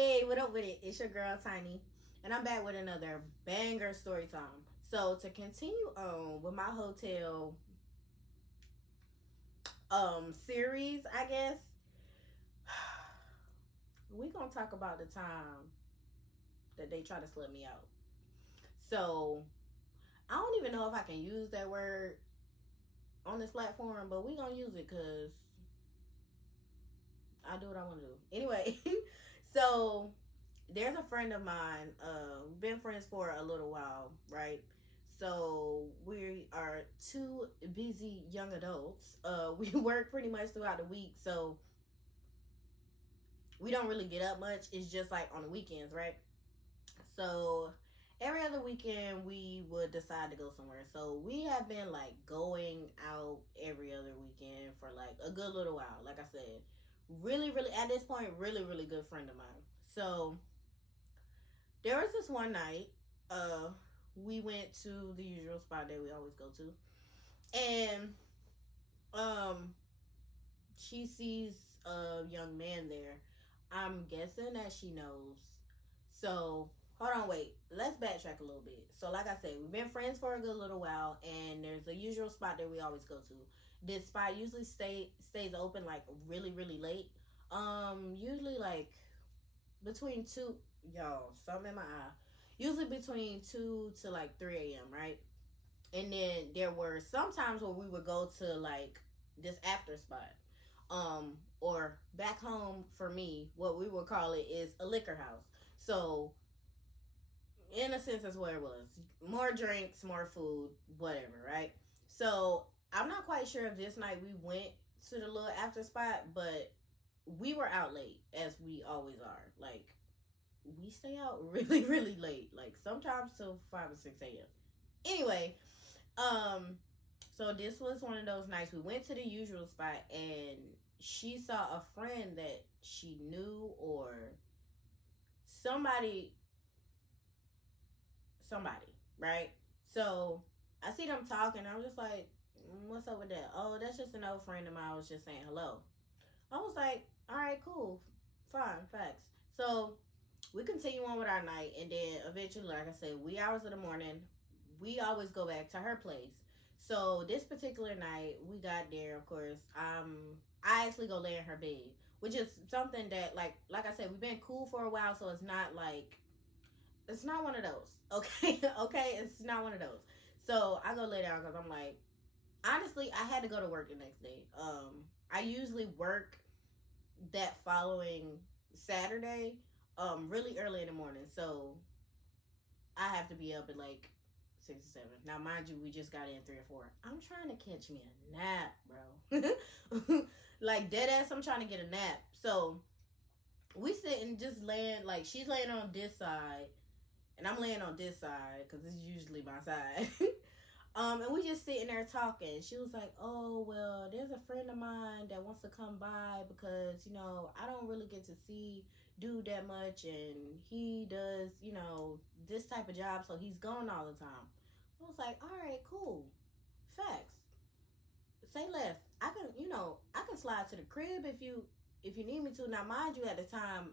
Hey, what up with it? It's your girl Tiny, and I'm back with another banger story time. So to continue on with my hotel series, I guess we gonna talk about the time that they try to slut me out. So I don't even know if I can use that word on this platform, but we gonna use it because I do what I want to do. Anyway, so there's a friend of mine. We've been friends for a little while, right? So we are two busy young adults. We work pretty much throughout the week, so we don't really get up much. It's just like on the weekends, right? So every other weekend we would decide to go somewhere. So we have been like going out every other weekend for like a good little while. Like I said, really, really at this point, really, really good friend of mine. So there was this one night, uh, we went to the usual spot that we always go to, and um, she sees a young man there. I'm guessing that she knows. So hold on, wait. Let's backtrack a little bit. So like I said, we've been friends for a good little while, and there's a usual spot that we always go to. This spot usually stays open like really really late. Usually like between two, y'all, something in my eye. Usually between 2 to like 3 a.m. Right, and then there were some times where we would go to like this after spot, or back home for me, what we would call it is a liquor house. So in a sense, that's where it was. More drinks, more food, whatever, right? So I'm not quite sure if this night we went to the little after spot, but we were out late as we always are. Like we stay out really, really late, like sometimes till 5 or 6 a.m. Anyway, um, so this was one of those nights we went to the usual spot and she saw a friend that she knew or somebody, right? So I see them talking. I'm just like, what's up with that? Oh, that's just an old friend of mine. I was just saying hello. I was like, all right, cool, fine, facts. So we continue on with our night, and then eventually, like I said, wee hours of the morning, we always go back to her place. So this particular night, we got there. Of course, I actually go lay in her bed, which is something that, like I said, we've been cool for a while, so it's not like it's not one of those. Okay, okay, it's not one of those. So I go lay down because I'm like, honestly, I had to go to work the next day. I usually work that following Saturday, really early in the morning. So I have to be up at like 6 or 7. Now, mind you, we just got in 3 or 4. I'm trying to catch me a nap, bro. Like dead ass, I'm trying to get a nap. So we sitting just laying, like she's laying on this side and I'm laying on this side because it's usually my side. And we just sitting there talking. She was like, "Oh well, there's a friend of mine that wants to come by because I don't really get to see dude that much, and he does this type of job, so he's gone all the time." I was like, "All right, cool, facts. Say less. I can slide to the crib if you need me to. Now, mind you, at the time,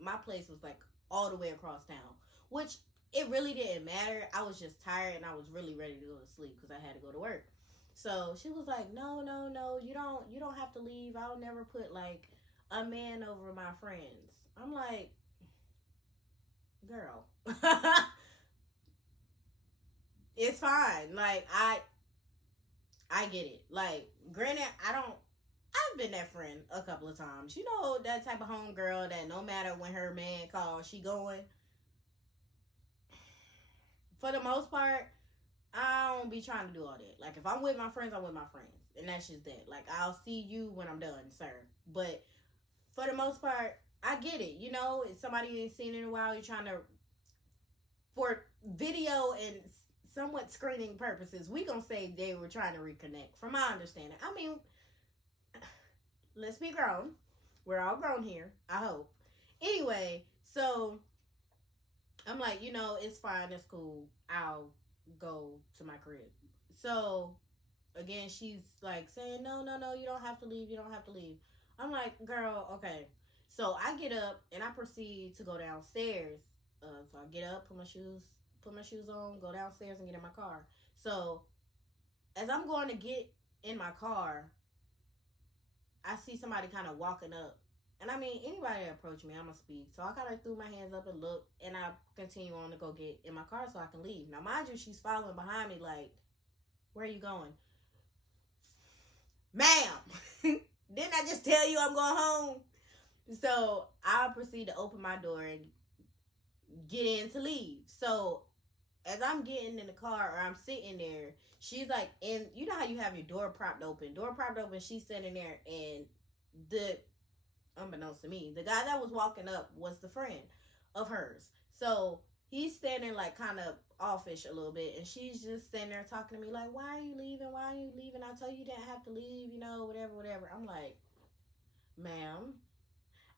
my place was like all the way across town, which it really didn't matter. I was just tired and I was really ready to go to sleep because I had to go to work. So she was like, "No, no, no, you don't have to leave. I'll never put like a man over my friends." I'm like, "Girl, it's fine. Like I get it. Like, granted, I've been that friend a couple of times. You know, that type of homegirl that no matter when her man calls, she going. For the most part, I don't be trying to do all that. Like, if I'm with my friends, I'm with my friends. And that's just that. Like, I'll see you when I'm done, sir. But for the most part, I get it. If somebody you ain't seen in a while, you're trying to, for video and somewhat screening purposes, we gonna say they were trying to reconnect, from my understanding. I mean, let's be grown. We're all grown here, I hope. Anyway, so I'm like, it's fine, it's cool. I'll go to my crib. So again, she's like saying, "No, no, no, you don't have to leave. You don't have to leave." I'm like, "Girl, okay." So I get up and I proceed to go downstairs. So I get up, put my shoes on, go downstairs and get in my car. So as I'm going to get in my car, I see somebody kind of walking up. And I mean, anybody that approach me, I'm going to speak. So I kind of threw my hands up and looked, and I continue on to go get in my car so I can leave. Now, mind you, she's following behind me like, where are you going? Ma'am, didn't I just tell you I'm going home? So I proceed to open my door and get in to leave. So as I'm getting in the car or I'm sitting there, she's like, and you know how you have your door propped open, she's sitting there, and the unbeknownst to me, the guy that was walking up was the friend of hers. So he's standing like kind of offish a little bit, and she's just standing there talking to me like, why are you leaving? Why are you leaving? I told you didn't have to leave, whatever. I'm like, ma'am,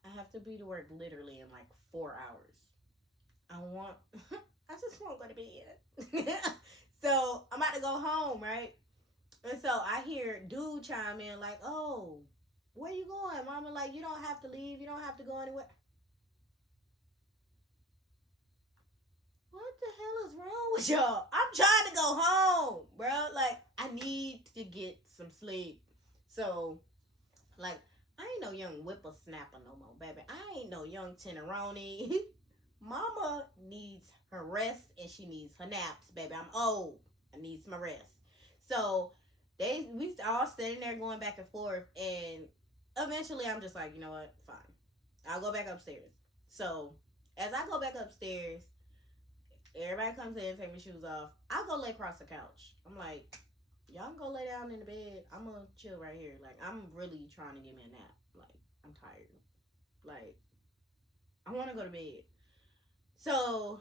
I have to be to work literally in like 4 hours. I just want to go to bed. So I'm about to go home, right? And so I hear dude chime in like, oh, where you going? Mama, like, you don't have to leave. You don't have to go anywhere. What the hell is wrong with y'all? I'm trying to go home, bro. Like, I need to get some sleep. So, like, I ain't no young whippersnapper no more, baby. I ain't no young Teneroni. Mama needs her rest and she needs her naps, baby. I'm old. I need my rest. So, we all standing there going back and forth, and eventually I'm just like, you know what? Fine. I'll go back upstairs. So, as I go back upstairs, everybody comes in, take my shoes off. I go lay across the couch. I'm like, y'all can go lay down in the bed. I'm gonna chill right here. Like, I'm really trying to give me a nap. Like, I'm tired. Like, I want to go to bed. So,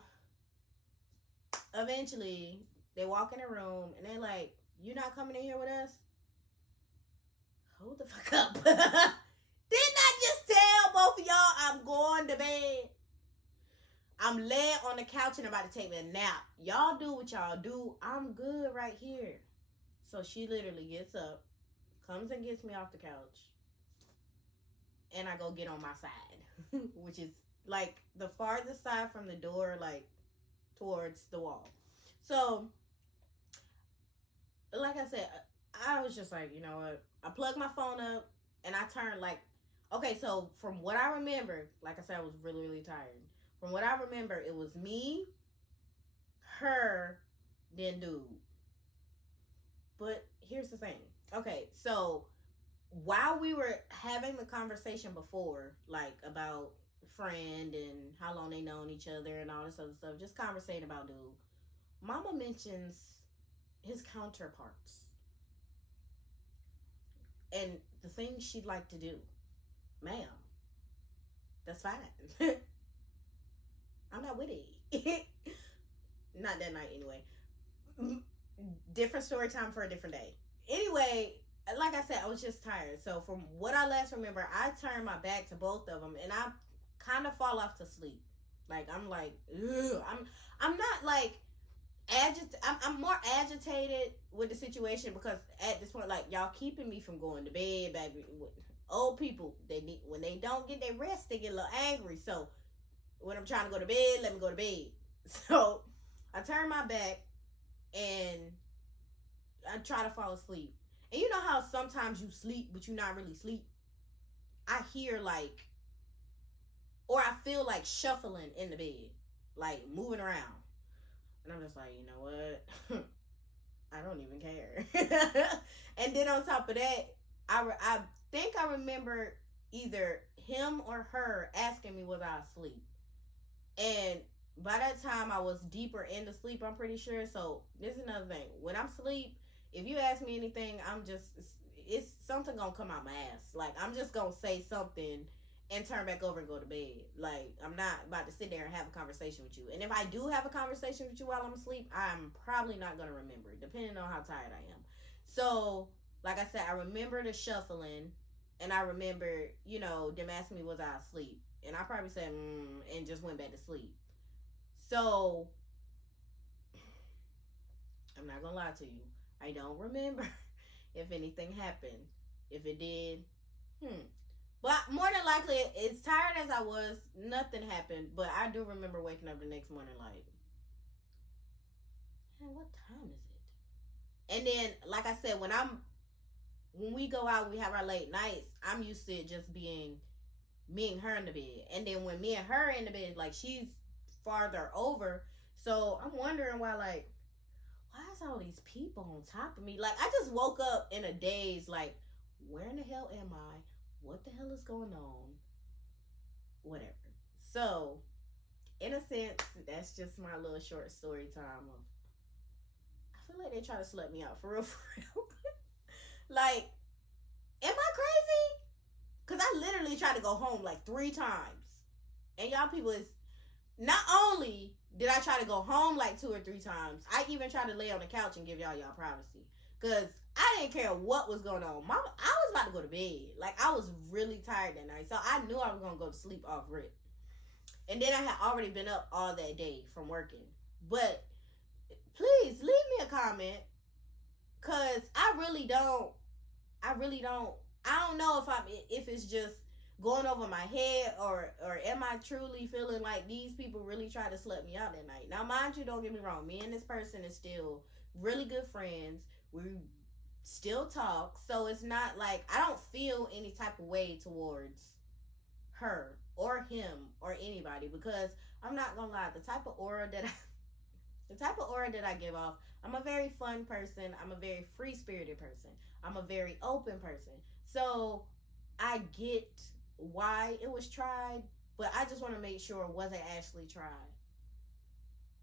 eventually, they walk in the room, and they're like, you not coming in here with us? Hold the fuck up. Didn't I just tell both of y'all I'm going to bed? I'm laying on the couch and about to take me a nap. Y'all do what y'all do. I'm good right here. So she literally gets up, comes and gets me off the couch, and I go get on my side, which is like the farthest side from the door, like towards the wall. So, like I said, I was just like, you know what? I plugged my phone up and I turned like, okay, so from what I remember, like I said, I was really, really tired. From what I remember, it was me, her, then dude. But here's the thing. Okay, so while we were having the conversation before, like about friend and how long they known each other and all this other stuff, just conversating about dude, Mama mentions his counterparts and the things she'd like to do. Ma'am, that's fine. I'm not with it. Not that night anyway. Different story time for a different day. Anyway, like I said, I was just tired. So from what I last remember, I turned my back to both of them and I kind of fall off to sleep. Like, I'm like, ugh. I'm not like I'm more agitated with the situation because at this point, like, y'all keeping me from going to bed, baby. Old people, when they don't get their rest, they get a little angry. So when I'm trying to go to bed, let me go to bed. So I turn my back and I try to fall asleep. And you know how sometimes you sleep, but you're not really asleep? I hear like, or I feel like shuffling in the bed, like moving around. And I'm just like, you know what? I don't even care. And then on top of that, I think I remember either him or her asking me was I asleep. And by that time, I was deeper into sleep, I'm pretty sure. So this is another thing. When I'm asleep, if you ask me anything, it's something gonna come out my ass. Like, I'm just gonna say something and turn back over and go to bed. Like, I'm not about to sit there and have a conversation with you. And if I do have a conversation with you while I'm asleep, I'm probably not gonna remember it, depending on how tired I am. So, like I said, I remember the shuffling, and I remember, them asking me was I asleep. And I probably said, and just went back to sleep. So, I'm not gonna lie to you. I don't remember if anything happened. If it did, But more than likely, as tired as I was, nothing happened. But I do remember waking up the next morning like, man, what time is it? And then, like I said, when we go out, we have our late nights. I'm used to it just being me and her in the bed. And then when me and her in the bed, like she's farther over. So I'm wondering why, like, why is all these people on top of me? Like, I just woke up in a daze, like, where in the hell am I? What the hell is going on? Whatever. So, in a sense, that's just my little short story time of, I feel like they try to slut me out for real, for real. Like, am I crazy? Because I literally tried to go home like 3 times. And y'all people is, not only did I try to go home like 2 or 3 times, I even tried to lay on the couch and give y'all privacy. Because I didn't care what was going on. Mama, I was about to go to bed. Like, I was really tired that night. So I knew I was going to go to sleep off rip. And then I had already been up all that day from working. But please leave me a comment. Because I really don't, I don't know if it's just going over my head, or am I truly feeling like these people really try to slut me out that night. Now, mind you, don't get me wrong, me and this person is still really good friends. We still talk, so it's not like I don't feel any type of way towards her or him or anybody, because I'm not gonna lie, the type of aura that I give off, I'm a very fun person. I'm a very free spirited person. I'm a very open person. So I get why it was tried, but I just want to make sure, was it actually tried?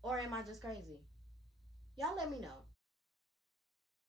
Or am I just crazy? Y'all let me know.